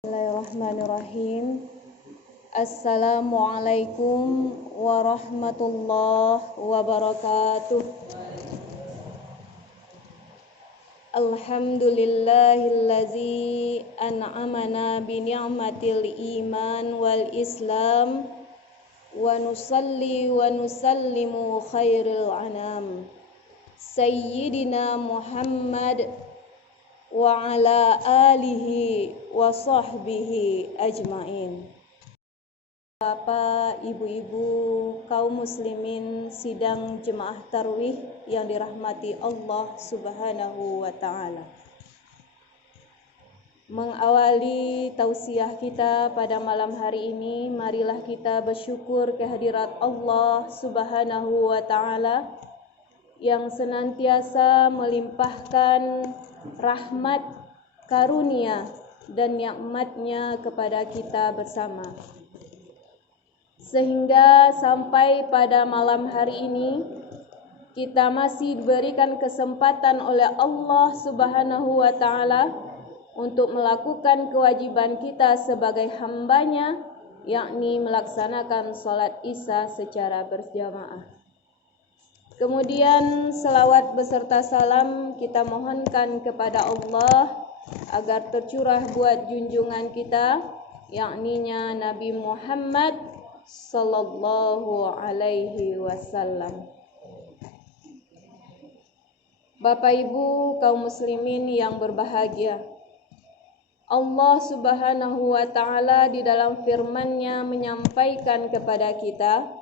Bismillahirrahmanirrahim. Assalamualaikum warahmatullahi wabarakatuh. Alhamdulillahillazi an'amana bi ni'matil iman wal islam wa nusalli wa nusallimu khairil anam Sayyidina Muhammad wa ala alihi wa sahbihi ajmain. Bapak, ibu-ibu, kaum muslimin sidang jemaah tarwih yang dirahmati Allah Subhanahu wa ta'ala. Mengawali tausiah kita pada malam hari ini, marilah kita bersyukur kehadirat Allah Subhanahu wa ta'ala yang senantiasa melimpahkan rahmat, karunia, dan nikmatnya kepada kita bersama. Sehingga sampai pada malam hari ini, kita masih diberikan kesempatan oleh Allah Subhanahu wa ta'ala untuk melakukan kewajiban kita sebagai hambanya, yakni melaksanakan sholat isya secara berjamaah. Kemudian selawat beserta salam kita mohonkan kepada Allah agar tercurah buat junjungan kita, yakninya Nabi Muhammad sallallahu alaihi wasallam. Bapak Ibu kaum muslimin yang berbahagia, Allah Subhanahu wa ta'ala di dalam firman-Nya menyampaikan kepada kita,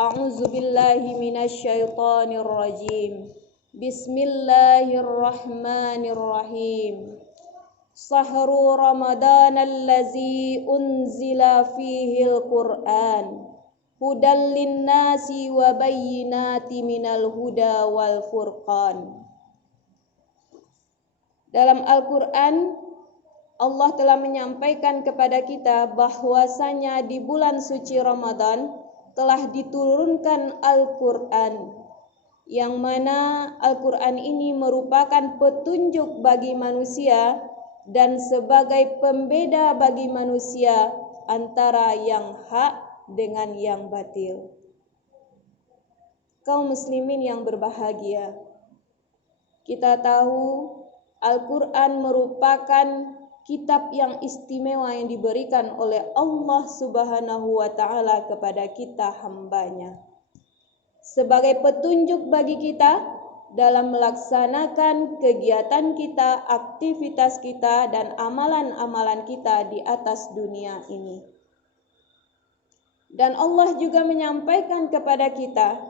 A'udzubillahi minasyaitonir rajim. Bismillahirrahmanirrahim. Sahru Ramadan allazi unzila fihil Qur'an hudal linnasi wa bayyinati minal huda wal furqan. Dalam Al-Qur'an Allah telah menyampaikan kepada kita bahwasanya di bulan suci Ramadan telah diturunkan Al-Qur'an, yang mana Al-Qur'an ini merupakan petunjuk bagi manusia dan sebagai pembeda bagi manusia antara yang hak dengan yang batil. Kaum muslimin yang berbahagia, kita tahu Al-Qur'an merupakan kitab yang istimewa yang diberikan oleh Allah Subhanahu wa ta'ala kepada kita hambanya, sebagai petunjuk bagi kita dalam melaksanakan kegiatan kita, aktivitas kita, dan amalan-amalan kita di atas dunia ini. Dan Allah juga menyampaikan kepada kita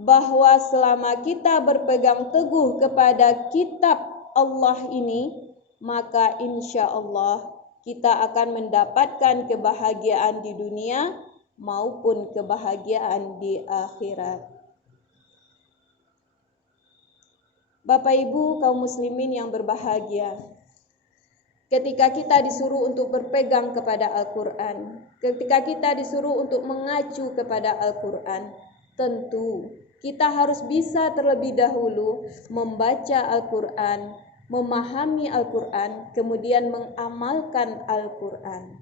bahwa selama kita berpegang teguh kepada kitab Allah ini, maka insya Allah kita akan mendapatkan kebahagiaan di dunia maupun kebahagiaan di akhirat. Bapak Ibu kaum muslimin yang berbahagia, ketika kita disuruh untuk berpegang kepada Al-Quran, ketika kita disuruh untuk mengacu kepada Al-Quran, tentu kita harus bisa terlebih dahulu membaca Al-Quran, memahami Al-Quran, kemudian mengamalkan Al-Quran.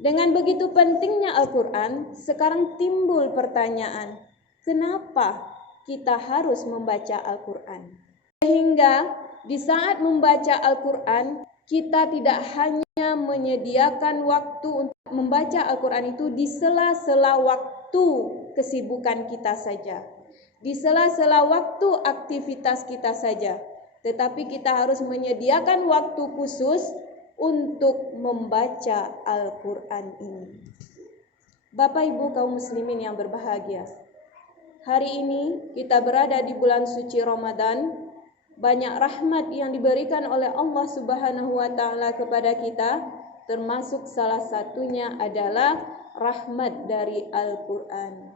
Dengan begitu pentingnya Al-Quran, sekarang timbul pertanyaan, kenapa kita harus membaca Al-Quran? Sehingga di saat membaca Al-Quran, kita tidak hanya menyediakan waktu untuk membaca Al-Quran itu di sela-sela waktu kesibukan kita saja, di sela-sela waktu aktivitas kita saja, tetapi kita harus menyediakan waktu khusus untuk membaca Al-Quran ini. Bapak Ibu kaum muslimin yang berbahagia, hari ini kita berada di bulan suci Ramadan. Banyak rahmat yang diberikan oleh Allah Subhanahu wa ta'ala kepada kita, termasuk salah satunya adalah rahmat dari Al-Quran.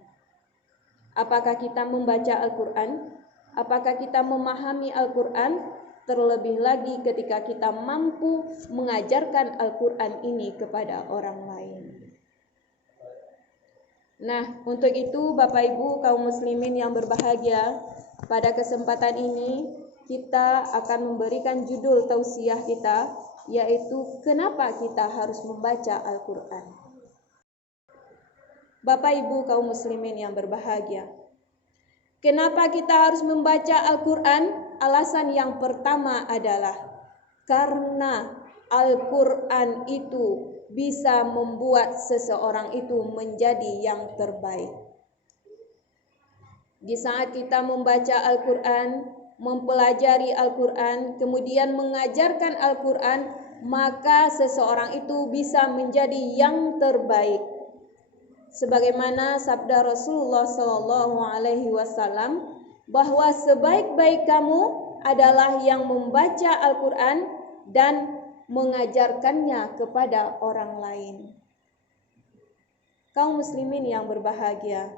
Apakah kita membaca Al-Quran? Apakah kita memahami Al-Quran? Terlebih lagi ketika kita mampu mengajarkan Al-Quran ini kepada orang lain. Nah, untuk itu Bapak Ibu kaum muslimin yang berbahagia, pada kesempatan ini kita akan memberikan judul tausiah kita, yaitu kenapa kita harus membaca Al-Quran. Bapak Ibu kaum muslimin yang berbahagia, kenapa kita harus membaca Al-Quran? Alasan yang pertama adalah karena Al-Quran itu bisa membuat seseorang itu menjadi yang terbaik. Di saat kita membaca Al-Quran, mempelajari Al-Quran, kemudian mengajarkan Al-Quran, maka seseorang itu bisa menjadi yang terbaik. Sebagaimana sabda Rasulullah SAW bahwa sebaik-baik kamu adalah yang membaca Al-Quran dan mengajarkannya kepada orang lain. Kaum muslimin yang berbahagia,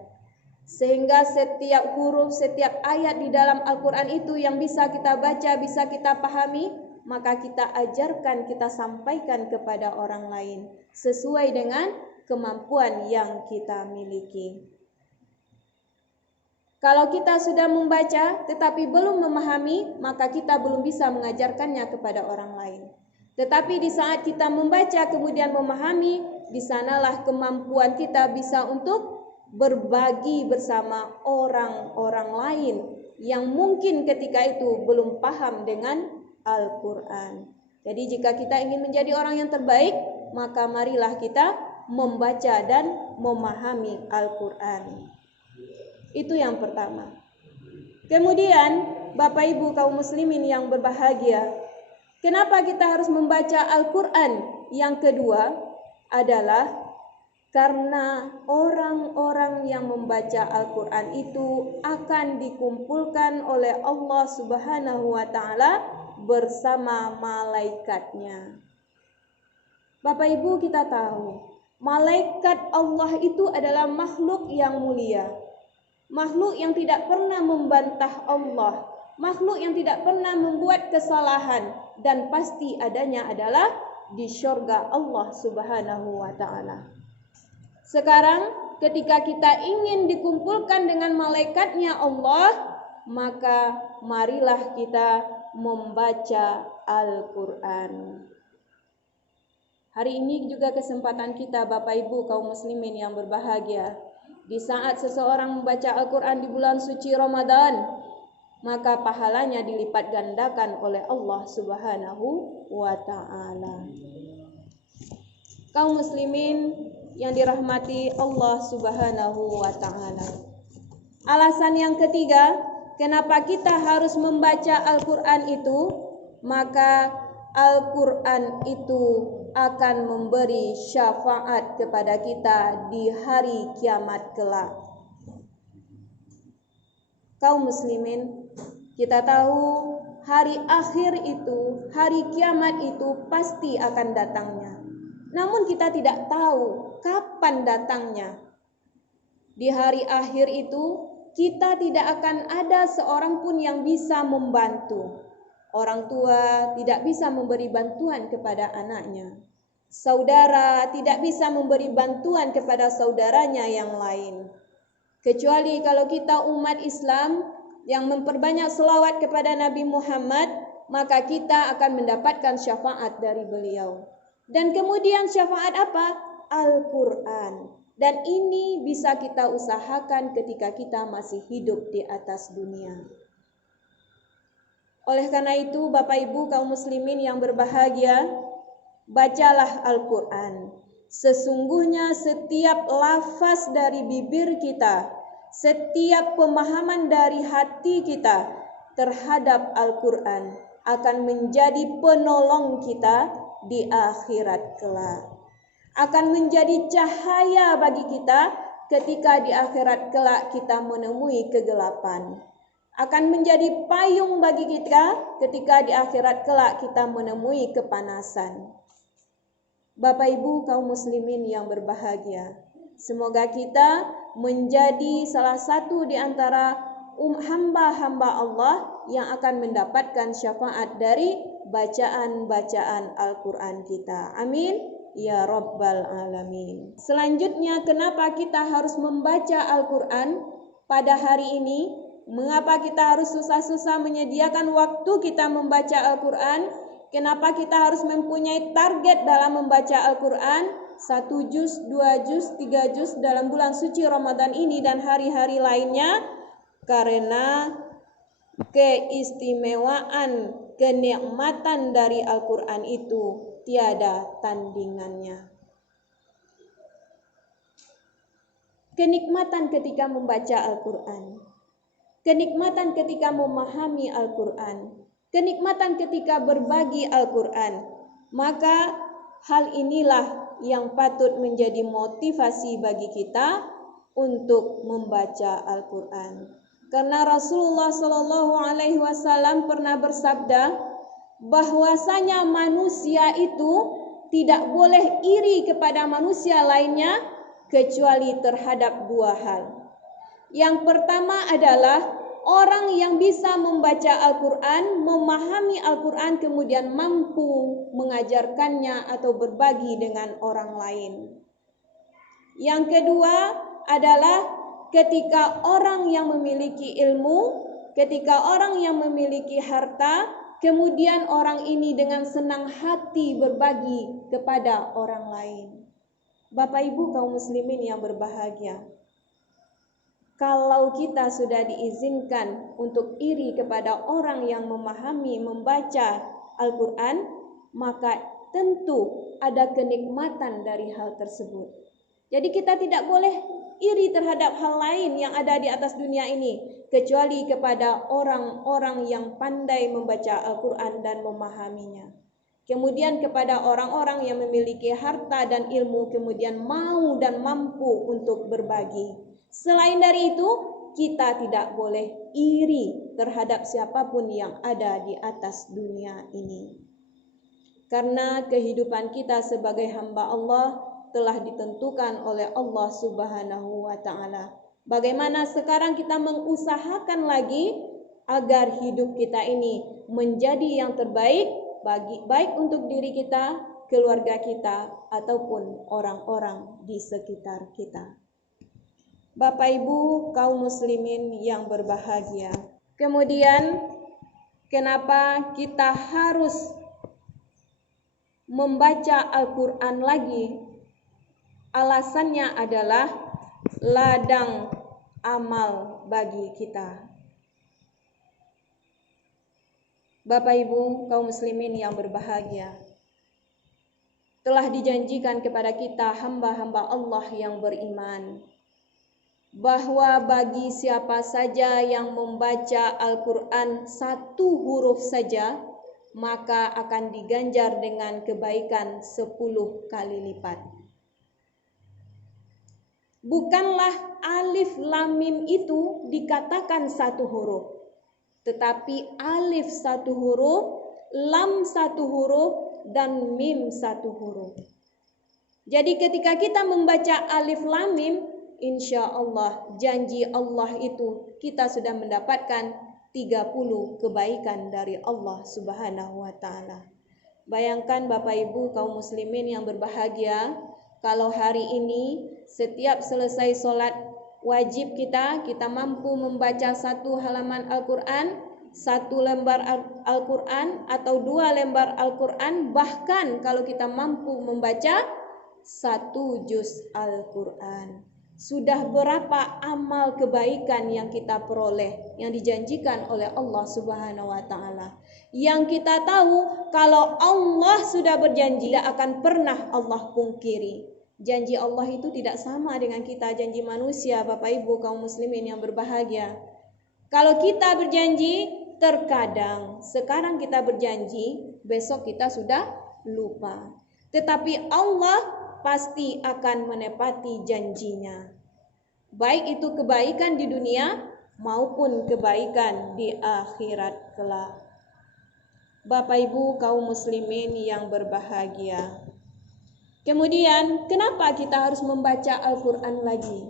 sehingga setiap huruf, setiap ayat di dalam Al-Quran itu yang bisa kita baca, bisa kita pahami, maka kita ajarkan, kita sampaikan kepada orang lain sesuai dengan kemampuan yang kita miliki. Kalau kita sudah membaca tetapi belum memahami, maka kita belum bisa mengajarkannya kepada orang lain. Tetapi di saat kita membaca kemudian memahami, di sanalah kemampuan kita bisa untuk berbagi bersama orang-orang lain yang mungkin ketika itu belum paham dengan Al-Quran. Jadi jika kita ingin menjadi orang yang terbaik, maka marilah kita membaca dan memahami Al-Quran. Itu yang pertama. Kemudian Bapak Ibu kaum muslimin yang berbahagia, kenapa kita harus membaca Al-Quran? Yang kedua adalah karena orang-orang yang membaca Al-Quran itu akan dikumpulkan oleh Allah Subhanahu wa Ta'ala bersama malaikatnya. Bapak Ibu, kita tahu malaikat Allah itu adalah makhluk yang mulia, makhluk yang tidak pernah membantah Allah, makhluk yang tidak pernah membuat kesalahan, dan pasti adanya adalah di syurga Allah Subhanahu wa Ta'ala. Sekarang ketika kita ingin dikumpulkan dengan malaikatnya Allah, maka marilah kita membaca Al-Quran. Hari ini juga kesempatan kita Bapak Ibu kaum muslimin yang berbahagia. Di saat seseorang membaca Al-Quran di bulan suci Ramadan, maka pahalanya dilipat gandakan oleh Allah Subhanahu wa Ta'ala. Kaum muslimin yang dirahmati Allah Subhanahu wa Ta'ala, alasan yang ketiga kenapa kita harus membaca Al-Quran itu, maka Al-Quran itu akan memberi syafaat kepada kita di hari kiamat kelak. Kaum muslimin, kita tahu hari akhir itu, hari kiamat itu pasti akan datangnya. Namun kita tidak tahu kapan datangnya. Di hari akhir itu kita tidak akan ada seorang pun yang bisa membantu. Orang tua tidak bisa memberi bantuan kepada anaknya. Saudara tidak bisa memberi bantuan kepada saudaranya yang lain. Kecuali kalau kita umat Islam yang memperbanyak selawat kepada Nabi Muhammad, maka kita akan mendapatkan syafaat dari beliau. Dan kemudian syafaat apa? Al-Quran. Dan ini bisa kita usahakan ketika kita masih hidup di atas dunia. Oleh karena itu, Bapak Ibu kaum muslimin yang berbahagia, bacalah Al-Quran. Sesungguhnya setiap lafaz dari bibir kita, setiap pemahaman dari hati kita terhadap Al-Quran akan menjadi penolong kita di akhirat kelak. Akan menjadi cahaya bagi kita ketika di akhirat kelak kita menemui kegelapan. Akan menjadi payung bagi kita ketika di akhirat kelak kita menemui kepanasan. Bapak Ibu kaum muslimin yang berbahagia, semoga kita menjadi salah satu di antara hamba-hamba Allah yang akan mendapatkan syafaat dari bacaan-bacaan Al-Quran kita. Amin ya Rabbal Alamin. Selanjutnya, kenapa kita harus membaca Al-Quran pada hari ini? Mengapa kita harus susah-susah menyediakan waktu kita membaca Al-Quran? Kenapa kita harus mempunyai target dalam membaca Al-Quran? 1 juz, 2 juz, 3 juz dalam bulan suci Ramadan ini dan hari-hari lainnya. Karena keistimewaan, kenikmatan dari Al-Quran itu tiada tandingannya. Kenikmatan ketika membaca Al-Quran, kenikmatan ketika memahami Al-Quran, kenikmatan ketika berbagi Al-Quran. Maka hal inilah yang patut menjadi motivasi bagi kita untuk membaca Al-Quran. Karena Rasulullah SAW pernah bersabda bahwasanya manusia itu tidak boleh iri kepada manusia lainnya kecuali terhadap 2 hal. Yang pertama adalah orang yang bisa membaca Al-Quran, memahami Al-Quran, kemudian mampu mengajarkannya atau berbagi dengan orang lain. Yang kedua adalah ketika orang yang memiliki ilmu, ketika orang yang memiliki harta, kemudian orang ini dengan senang hati berbagi kepada orang lain. Bapak Ibu kaum muslimin yang berbahagia, kalau kita sudah diizinkan untuk iri kepada orang yang memahami, membaca Al-Quran, maka tentu ada kenikmatan dari hal tersebut. Jadi kita tidak boleh iri terhadap hal lain yang ada di atas dunia ini, kecuali kepada orang-orang yang pandai membaca Al-Quran dan memahaminya. Kemudian kepada orang-orang yang memiliki harta dan ilmu, kemudian mau dan mampu untuk berbagi. Selain dari itu, kita tidak boleh iri terhadap siapapun yang ada di atas dunia ini. Karena kehidupan kita sebagai hamba Allah telah ditentukan oleh Allah Subhanahu wa Ta'ala. Bagaimana sekarang kita mengusahakan lagi agar hidup kita ini menjadi yang terbaik, baik untuk diri kita, keluarga kita, ataupun orang-orang di sekitar kita. Bapak Ibu kaum muslimin yang berbahagia. Kemudian kenapa kita harus membaca Al-Quran lagi? Alasannya adalah ladang amal bagi kita. Bapak Ibu kaum muslimin yang berbahagia, telah dijanjikan kepada kita hamba-hamba Allah yang beriman bahwa bagi siapa saja yang membaca Al-Quran 1 huruf saja, maka akan diganjar dengan kebaikan 10 kali lipat. Bukanlah alif lam mim itu dikatakan 1 huruf, tetapi alif 1 huruf, lam 1 huruf, dan mim 1 huruf. Jadi ketika kita membaca alif lam mim, insya Allah janji Allah itu kita sudah mendapatkan 30 kebaikan dari Allah Subhanahu wa Ta'ala. Bayangkan Bapak Ibu kaum muslimin yang berbahagia, kalau hari ini setiap selesai sholat wajib kita mampu membaca 1 halaman Al-Quran, 1 lembar Al-Quran atau 2 lembar Al-Quran, bahkan kalau kita mampu membaca 1 juz Al-Quran. Sudah berapa amal kebaikan yang kita peroleh, yang dijanjikan oleh Allah Subhanahu wa Ta'ala. Yang kita tahu kalau Allah sudah berjanji, tidak akan pernah Allah pungkiri. Janji Allah itu tidak sama dengan kita janji manusia, Bapak Ibu kaum muslimin yang berbahagia. Kalau kita berjanji, terkadang sekarang kita berjanji, besok kita sudah lupa. Tetapi Allah pasti akan menepati janjinya. Baik itu kebaikan di dunia maupun kebaikan di akhirat kelak. Bapak Ibu kaum muslimin yang berbahagia. Kemudian, kenapa kita harus membaca Al-Quran lagi?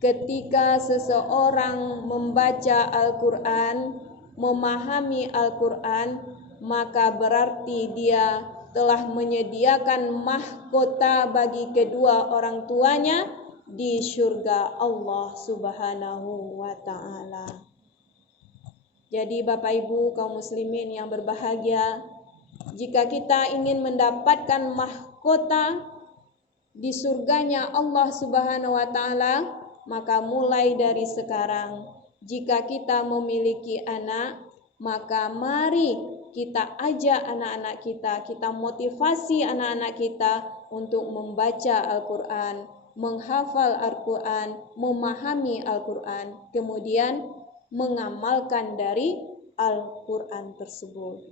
Ketika seseorang membaca Al-Quran, memahami Al-Quran, maka berarti dia telah menyediakan mahkota bagi kedua orang tuanya di surga Allah Subhanahu wa Ta'ala. Jadi Bapak Ibu kaum muslimin yang berbahagia, Jika kita ingin mendapatkan mahkota di surganya Allah Subhanahu wa taala, maka mulai dari sekarang jika kita memiliki anak, maka mari kita ajak anak-anak kita motivasi anak-anak kita untuk membaca Al-Qur'an, menghafal Al-Qur'an, memahami Al-Qur'an, kemudian mengamalkan dari Al-Qur'an tersebut.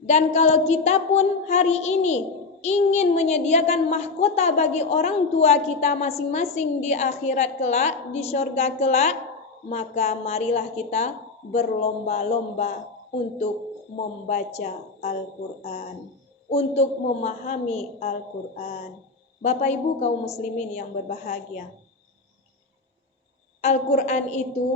Dan kalau kita pun hari ini ingin menyediakan mahkota bagi orang tua kita masing-masing di akhirat kelak, di surga kelak, maka marilah kita berlomba-lomba untuk membaca Al-Qur'an, untuk memahami Al-Qur'an. Bapak Ibu kaum muslimin yang berbahagia, Al-Qur'an itu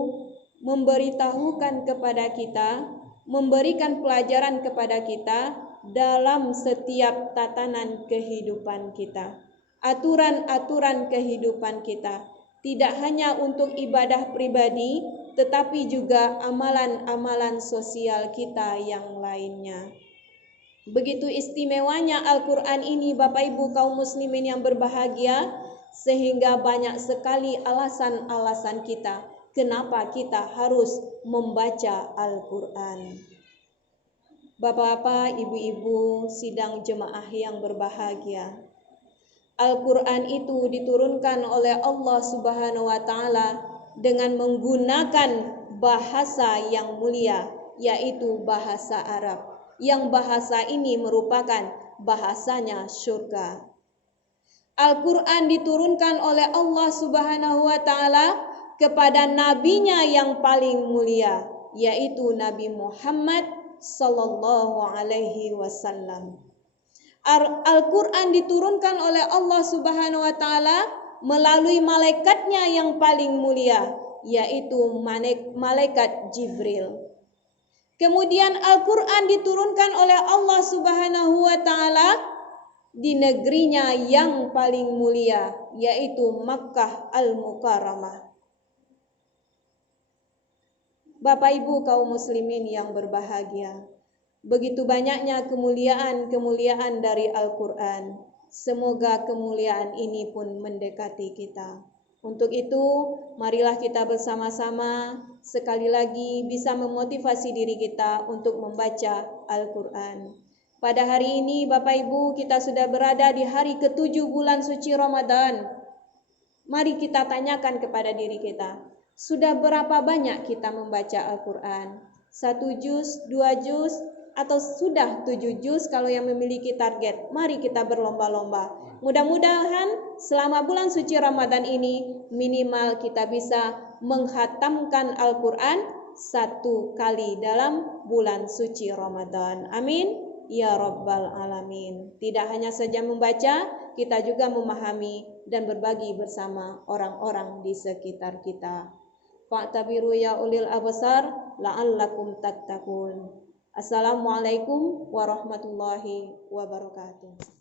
memberitahukan kepada kita, memberikan pelajaran kepada kita dalam setiap tatanan kehidupan kita, aturan-aturan kehidupan kita, tidak hanya untuk ibadah pribadi, tetapi juga amalan-amalan sosial kita yang lainnya. Begitu istimewanya Al-Qur'an ini Bapak Ibu kaum muslimin yang berbahagia, sehingga banyak sekali alasan-alasan kita kenapa kita harus membaca Al-Qur'an. Bapak-bapak, ibu-ibu, sidang jemaah yang berbahagia, Al-Qur'an itu diturunkan oleh Allah Subhanahu wa taala dengan menggunakan bahasa yang mulia, yaitu bahasa Arab, yang bahasa ini merupakan bahasanya surga. Al-Qur'an diturunkan oleh Allah Subhanahu wa taala kepada nabinya yang paling mulia, yaitu Nabi Muhammad sallallahu alaihi wasallam. Al-Qur'an diturunkan oleh Allah Subhanahu wa taala melalui malaikatnya yang paling mulia, yaitu malaikat Jibril. Kemudian Al-Qur'an diturunkan oleh Allah Subhanahu wa taala di negerinya yang paling mulia, yaitu Makkah Al-Mukarramah. Bapak Ibu kaum muslimin yang berbahagia, begitu banyaknya kemuliaan-kemuliaan dari Al-Qur'an. Semoga kemuliaan ini pun mendekati kita. Untuk itu, marilah kita bersama-sama sekali lagi bisa memotivasi diri kita untuk membaca Al-Qur'an. Pada hari ini Bapak Ibu, kita sudah berada di hari ke-7 bulan suci Ramadan. Mari kita tanyakan kepada diri kita, sudah berapa banyak kita membaca Al-Qur'an? 1 juz, 2 juz, atau sudah 7 juz kalau yang memiliki target? Mari kita berlomba-lomba. Mudah-mudahan selama bulan suci Ramadan ini minimal kita bisa menghatamkan Al-Qur'an 1 kali dalam bulan suci Ramadan. Amin ya rabbal alamin. Tidak hanya saja membaca, kita juga memahami dan berbagi bersama orang-orang di sekitar kita. Fa'tabiru ya ulil absar la'allakum tattaqun. Assalamualaikum warahmatullahi wabarakatuh.